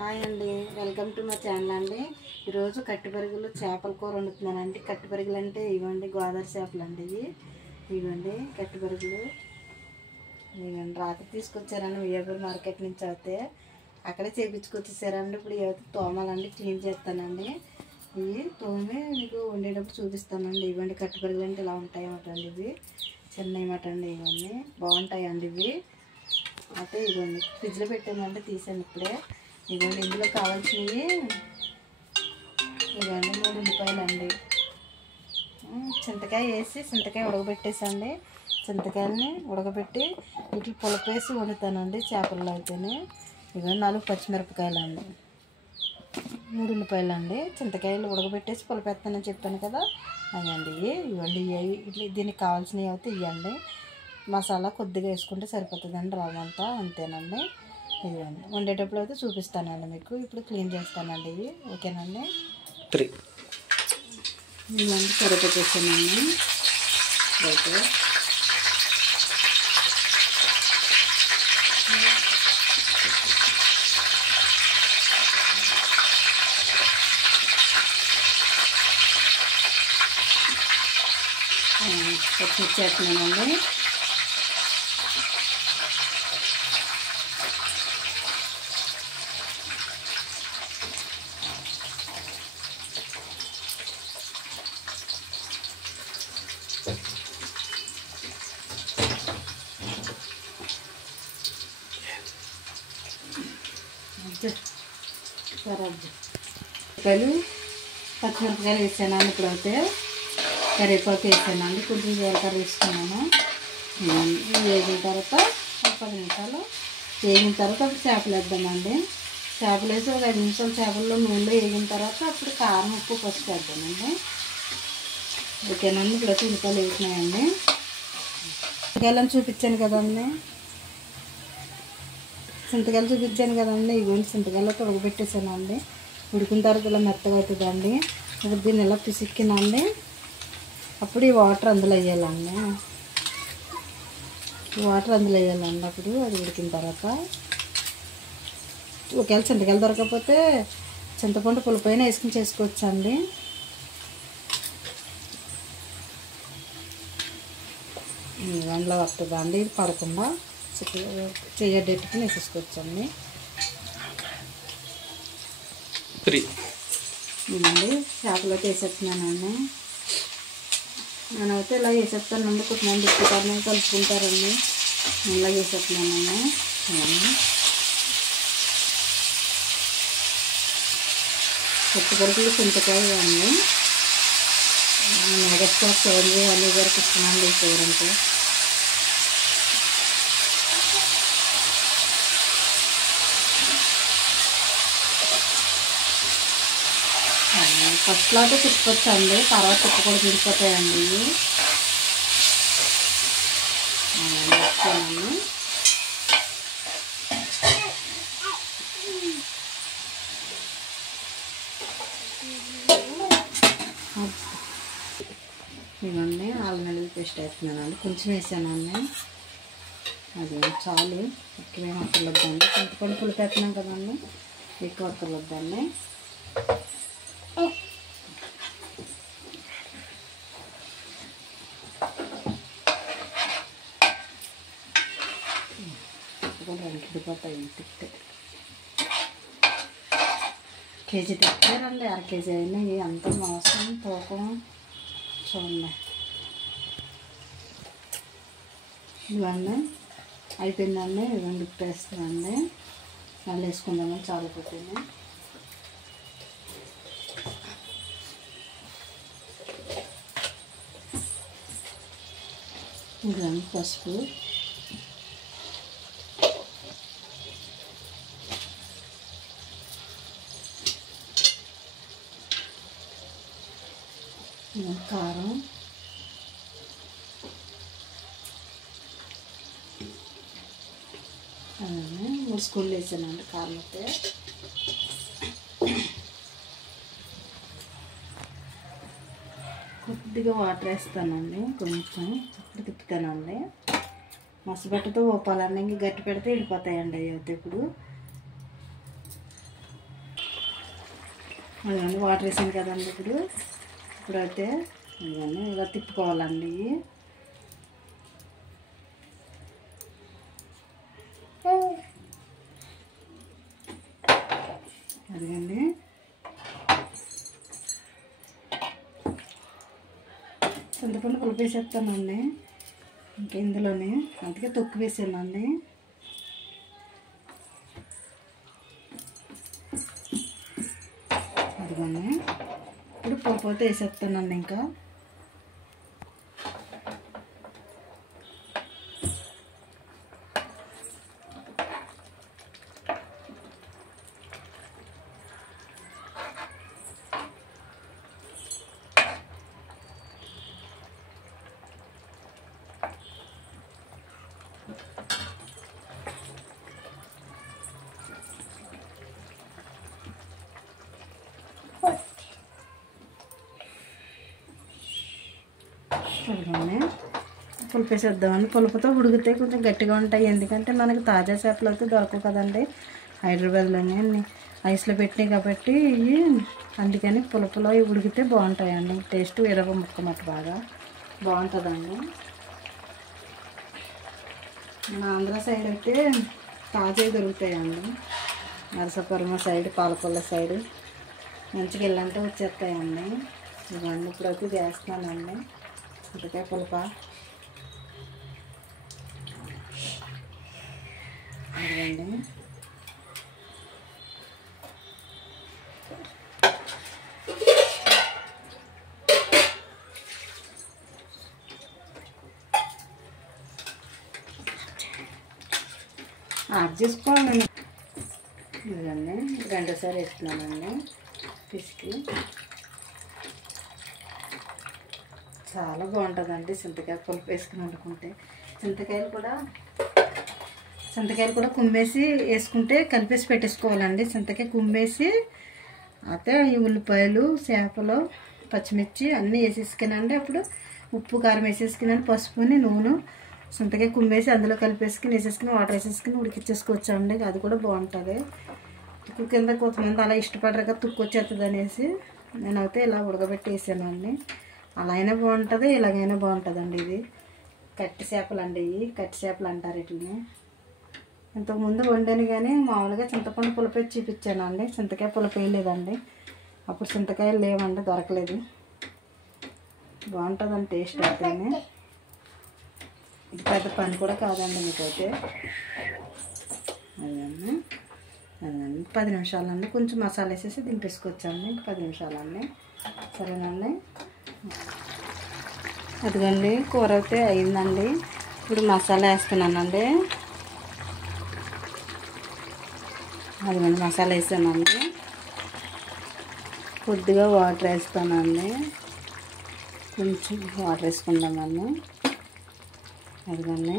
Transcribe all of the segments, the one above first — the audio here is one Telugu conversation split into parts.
హాయ్ అండి, వెల్కమ్ టు మై ఛానల్ అండి. ఈరోజు కట్టిపరుగులు చేపల కూర వండుతున్నానండి. కట్టిపరుగులు అంటే ఇవ్వండి గోదావరి చేపలు అండి. ఇవ్వండి కట్టిపరుగులు. ఇవ్వండి రాత్రి తీసుకొచ్చారండి విజయపూర్ మార్కెట్ నుంచి. అయితే అక్కడే చేయించుకొచ్చేసారండి. ఇప్పుడు ఇవైతే తోమాలండి, క్లీన్ చేస్తానండి. ఇవి తోమి మీకు వండేటప్పుడు చూపిస్తానండి. ఇవ్వండి కట్టిపరుగులు అంటే ఇలా ఉంటాయి అన్నమాట అండి. ఇవి చిన్నవి మాట అండి. ఇవన్నీ బాగుంటాయండి ఇవి. అయితే ఇవ్వండి ఫ్రిడ్జ్లో పెట్టానండి, తీసాను ఇప్పుడే. ఇవ్వండి ఇందులో కావాల్సినవి ఇవ్వండి 3 ఉల్లిపాయలు అండి. చింతకాయ వేసి చింతకాయ ఉడకబెట్టేసండి. చింతకాయలని ఉడకబెట్టి వీటిని పులుపు వేసి వండుతానండి చేపల్లో అయితేనే. ఇవ్వండి 4 పచ్చిమిరపకాయలు అండి, 3 ఉల్లిపాయలు అండి. చింతకాయలు ఉడకబెట్టేసి పులుపు వేస్తానని చెప్పాను కదా, అయ్యండి ఇవ్వండి. ఇట్లా దీనికి కావాల్సినవి అయితే ఇవ్వండి. మసాలా కొద్దిగా వేసుకుంటే సరిపోతుందండి, రావంతా అంతేనండి. ఇవ్వండి వండేటప్పుడు అయితే చూపిస్తానండి మీకు. ఇప్పుడు క్లీన్ చేస్తానండి ఇవి, ఓకేనండి. 3 ఇవ్వండి సరిపెట్టేసానండి. అయితే పచ్చిమిర్చి వేస్తున్నానండి. పచ్చిమిరపకాయలు వేసానండి. ఇప్పుడైతే కరివేపాకు వేసానండి, కొంచెం జీలకర్ర వేసుకున్నాను. వేగిన తర్వాత ఒక 10 నిమిషాలు వేగిన తర్వాత అప్పుడు చేపలు వేద్దామండి. చేపలు వేసి ఒక 5 నిమిషాలు చేపల్లో నూనెలో వేగిన తర్వాత అప్పుడు కారం, ఉప్పు, పసుపు వేద్దామండి. ఓకేనండి. ఇప్పుడైతే ఉల్లిపాయలు వేసినాయండి. చింతకాయలను చూపించాను కదండి, చింతకాయలు చూపించాను కదండి. ఇవన్నీ చింతకాయలు ఉడకబెట్టేసానండి. ఉడికిన తర్వాత ఇలా మెత్తగా అవుతుందండి. ఇప్పుడు దీన్ని ఇలా పిసిక్కినండి. అప్పుడు ఈ వాటర్ అందులో వేయాలండి. ఈ వాటర్ అందులో వేయాలండి. అప్పుడు అది ఉడికిన తర్వాత ఒకవేళ చింతకాయలు దొరకకపోతే చింతపండు పులుపైన వేసుకుని చేసుకోవచ్చండి. అందులో వస్తుందండి, ఇది పడకుండా చేయడ్డెట్టుకుని వేసేసుకోవచ్చండి. 3 ఇదండి చేపలోకి వేసేస్తున్నానండి. నేనైతే ఇలా వేసేస్తానండి. కొంతమంది ఉప్పుకారం కలుపుకుంటారండి, ఇలా వేసేస్తున్నానండి. పచ్చిపరుగులు, చింతకాయ అండి. మెగస్టార్ చిరంజీవి అల్లు గారికి ఇస్తున్నాండి ఈ కూర అంటే. ఫస్ట్లో అయితే తిప్పొచ్చండి, తర్వాత తిప్పకుండా తిరిగిపోతాయండి ఇవి. వేస్తానండి. ఇవన్నీ అల్లం వెల్లుల్లి పేస్ట్ వేస్తున్నానండి. కొంచెం వేసానండి, అది చాలు, ఎక్కువ అక్కర్లొద్దండి. చింతపండు పులుపు వేస్తున్నాం కదండి, ఎక్కువ అక్కర్లొద్దండి. ఎండిపోతాయి తిప్పితే. కేజీ తిప్పారండి, 1/2 కేజీ అయినాయి. అంత మోసం తూకం చూడండి. ఇవన్నీ అయిపోయిందండి. ఇవన్నీ ఉప్పు వేస్తానండి, మళ్ళీ వేసుకుందామని చాలా పెట్టింది. ఇవన్నీ పసుపు, కారం, అలానే 3 స్పూన్లు వేసానండి కారం. అయితే కొద్దిగా వాటర్ వేస్తానండి, కొంచెం అప్పుడు తిప్పుతానండి. మసబెట్టతో ఓపాలండి, ఇంక గట్టి పెడితే వెళ్ళిపోతాయండి అవి. అయితే ఇప్పుడు అదండి వాటర్ వేసాను కదండి. ఇప్పుడైతే ఇవన్నీ ఇలా తిప్పుకోవాలండి. అదండి చింతపండు పులుపు వేసేస్తానండి ఇంకా ఇందులోనే, అందుకే తొక్కు వేసానండి. అదిగోండి ఇప్పుడు పులుపు అయితే వేసేస్తానండి. ఇంకా పులుపు వేసేద్దామండి. పులుపుతో ఉడికితే కొంచెం గట్టిగా ఉంటాయి, ఎందుకంటే మనకి తాజా చేపలు అయితే దొరకవు కదండి హైదరాబాద్లోనే, అన్ని ఐస్లో పెట్టినాయి కాబట్టి ఇవి, అందుకని పులుపులో ఇవి ఉడికితే బాగుంటాయండి. టేస్ట్ ఇరవ ముక్క మట్టు బాగా బాగుంటుందండి. మన ఆంధ్ర సైడ్ అయితే తాజావి దొరుకుతాయండి. నరసాపురం సైడ్, పాలకొల్ల సైడ్ మంచిగా వెళ్ళంటే వచ్చేస్తాయండి. ఇవన్నీ ఇప్పుడైతే చేస్తున్నానండి చింతకాయ పులుప. అదండి ఆఫ్ చేసుకోవాలండి. ఇదండి రెండోసారి వేస్తున్నానండి పిసికి. చాలా బాగుంటుందండి చింతకాయ పులుపు వేసుకుని వండుకుంటే. చింతకాయలు కూడా కుమ్మేసి వేసుకుంటే కలిపేసి పెట్టేసుకోవాలండి. చింతకాయ కుమ్మేసి అయితే ఈ ఉల్లిపాయలు, చేపలు, పచ్చిమిర్చి అన్నీ వేసేసుకునండి. అప్పుడు ఉప్పు కారం వేసేసుకునండి, పసుపుని, నూనె, చింతకాయ కుమ్మేసి అందులో కలిపేసుకుని వేసేసుకుని వాటర్ వేసేసుకుని ఉడికిచ్చేసుకోవచ్చు అండి. అది కూడా బాగుంటుంది. తుక్కు కింద కొంతమంది అలా ఇష్టపడరు కదా, తుక్కు వచ్చేస్తుంది అనేసి నేనైతే ఇలా ఉడకబెట్టి వేసానండి. అలా అయినా బాగుంటుంది, ఇలాగైనా బాగుంటుందండి. ఇది కట్టి చేపలు అండి, ఇవి కట్టి చేపలు అంటారు వీటిని. ఇంతకుముందు వండాను కానీ మామూలుగా చింతపండు పులుపు చూపించాను అండి, చింతకాయ పులుపు వేయలేదండి. అప్పుడు చింతకాయలు లేవండి, దొరకలేదు. బాగుంటుందండి టేస్ట్ అయితేనే. ఇది పెద్ద పని కూడా కాదండి మీకైతే. అదండి 10 నిమిషాలండి. కొంచెం మసాలా వేసేసి దింపేసుకోవచ్చండి 10 నిమిషాలండి. సరేనండి. అదిగోండి కూర అయితే అయిందండి. ఇప్పుడు మసాలా వేస్తున్నానండి. అదిగోండి మసాలా వేసానండి. కొద్దిగా వాటర్ వేస్తానండి, కొంచెం వాటర్ వేసుకుందామండి. అదిగోండి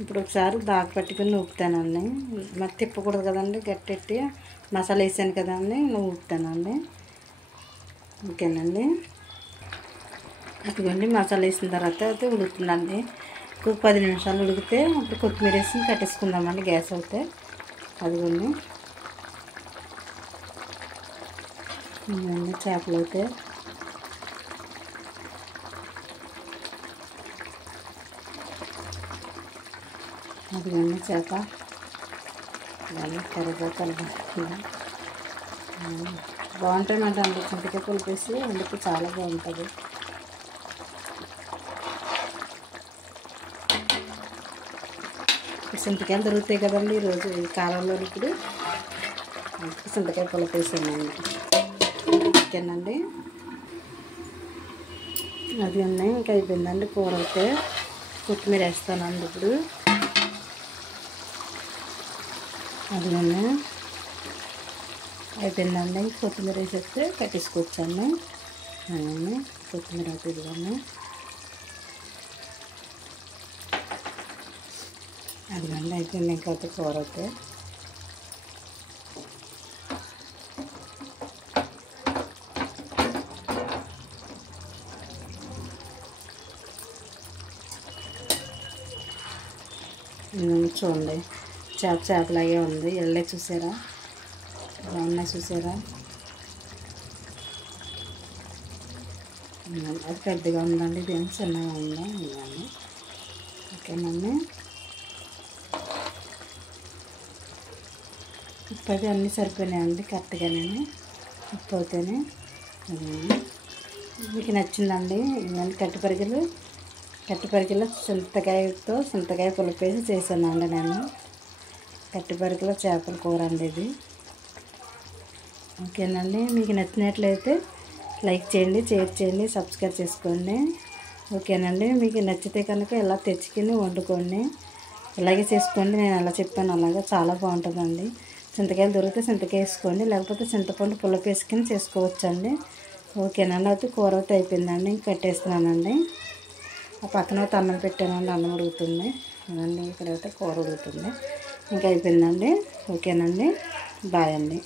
ఇప్పుడు ఒకసారి దాకా పట్టుకుని ఊపుతానండి. మరి తిప్పకూడదు కదండి, గట్టెట్టి మసాలా వేసాను కదండి, ఊపుతానండి. ఓకేనండి. అదిగోండి మసాలా వేసిన తర్వాత అయితే ఉడుకుతుందండి. 10 నిమిషాలు ఉడికితే అప్పుడు కొత్తిమీర వేసి కట్టేసుకుందామండి గ్యాస్ అయితే. అదిగోండి ఇవన్నీ చేపలు అయితే అదిగోండి చేప ఇవన్నీ కరివేపాలు బాగుంటాయన్నమాట అండి. చింతకాయ పులుపు వేసి వండితే చాలా బాగుంటుంది. చింతకాయలు దొరుకుతాయి కదండి ఈరోజు ఈ కాలంలో. ఇప్పుడు చింతకాయ పులుపు వేసానండి. ఓకేనండి. అది ఉన్నాయి ఇంకా అయిపోయిందండి కూర అయితే. కొత్తిమీర వేస్తానండి ఇప్పుడు. అదిగోండి అయిపోయిందండి. కొత్తిమీర వేసేస్తే కట్టేసుకోవచ్చండి. కొత్తిమీర అయితే ఇదిగోండి. అదిగోండి అయిపోయింది ఇంకైతే కూర అయితే. చూడండి చేపలాగే ఉంది, ఎల్లే చూసారా ఇలా ఉన్నాయి చూసారా, అది పెద్దగా ఉందండి, ఇదేం చిన్నగా ఉందా ఇవన్నీ. ఓకేనండి, ఉప్పు అది అన్నీ సరిపోయినాయండి కరెక్ట్గానే. ఉప్పు అయితేనే మీకు నచ్చిందండి. ఇవన్నీ కట్టిపరిగిలో చింతకాయ పులుపు వేసి చేశానండి నేను. కట్టిపరిగిలో చేపల కూర అండి ఇది. ఓకేనండి, మీకు నచ్చినట్లయితే లైక్ చేయండి, షేర్ చేయండి, సబ్స్క్రైబ్ చేసుకోండి. ఓకేనండి, మీకు నచ్చితే కనుక ఇలా తెచ్చుకుని వండుకోండి, ఇలాగే చేసుకోండి. నేను ఎలా చెప్పాను అలాగే చాలా బాగుంటుందండి. చింతకాయలు దొరికితే చింతకాయ వేసుకోండి, లేకపోతే చింతపండు పులుపు వేసుకుని చేసుకోవచ్చండి. ఓకేనండి, అయితే కూర అయితే అయిపోయిందండి, ఇంక కట్టేస్తున్నానండి. ఆ పక్కన అయితే అన్నం పెట్టానండి, అన్నం ఉడుకుతుంది. ఇక్కడైతే కూర ఉడుకుతుంది, ఇంకా అయిపోయిందండి. ఓకేనండి, బాయ్ అండి.